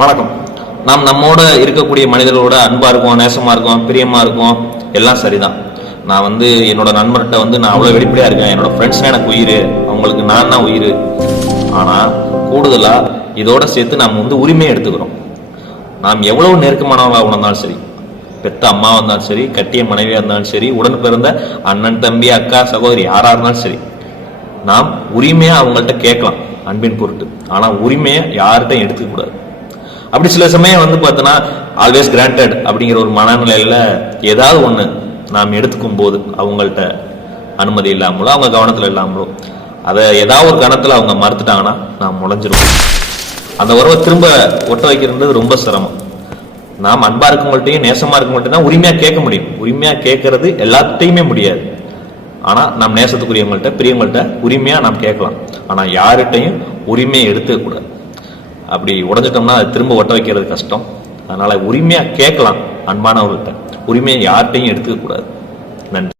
வணக்கம். நாம் நம்மோட இருக்கக்கூடிய மனிதர்களோட அன்பா இருக்கும், நேசமா இருக்கும், பிரியமா இருக்கும், எல்லாம் சரிதான். நான் என்னோட நண்பர்கிட்ட நான் அவ்வளவு வெளிப்படையா இருக்கேன். என்னோட ஃப்ரெண்ட்ஸ் எனக்கு உயிர், அவங்களுக்கு நான் தான் உயிர். ஆனா கூடுதலா இதோட சேர்த்து நாம் உரிமையை எடுத்துக்கிறோம். நாம் எவ்வளவு நெருக்கமானவங்களா உணர்ந்தாலும் சரி, பெத்த அம்மாவா இருந்தாலும் சரி, கட்டிய மனைவியா இருந்தாலும் சரி, உடன் பிறந்த அண்ணன், தம்பி, அக்கா, சகோதரி யாரா இருந்தாலும் சரி, நாம் உரிமையா அவங்கள்ட்ட கேட்கலாம் அன்பின் பொருட்டு. ஆனா உரிமையை யார்கிட்டையும் எடுத்துக்க கூடாது. அப்படி சில சமயம் பார்த்தோன்னா ஆல்வேஸ் கிராண்டட் அப்படிங்கிற ஒரு மனநிலையில ஏதாவது ஒண்ணு நாம் எடுத்துக்கும் போது அவங்கள்ட்ட அனுமதி இல்லாமலோ அவங்க கவனத்துல இல்லாமலோ அதை ஏதாவது ஒரு கணத்துல அவங்க மறுத்துட்டாங்கன்னா நாம் முளைஞ்சிருவோம். அந்த உறவை திரும்ப ஒட்ட வைக்கிறது ரொம்ப சிரமம். நாம் அன்பா இருக்கவங்கள்ட்டையும் நேசமா இருக்கவங்கள்ட்ட தான் உரிமையா கேட்க முடியும். உரிமையா கேட்கறது எல்லாத்தையுமே முடியாது. ஆனா நாம் நேசத்துக்குரியவங்கள்ட்ட, பிரியவங்கள்ட்ட உரிமையா நாம் கேட்கலாம். ஆனா யார்கிட்டையும் உரிமையை எடுத்துக்க கூடாது. அப்படி உடஞ்சிட்டோம்னா அது திரும்ப ஒட்ட வைக்கிறது கஷ்டம். அதனால உரிமையா கேட்கலாம் அன்பானவர்கள்ட்ட, உரிமையை யார்கிட்டையும் எடுத்துக்க கூடாது. நன்றி.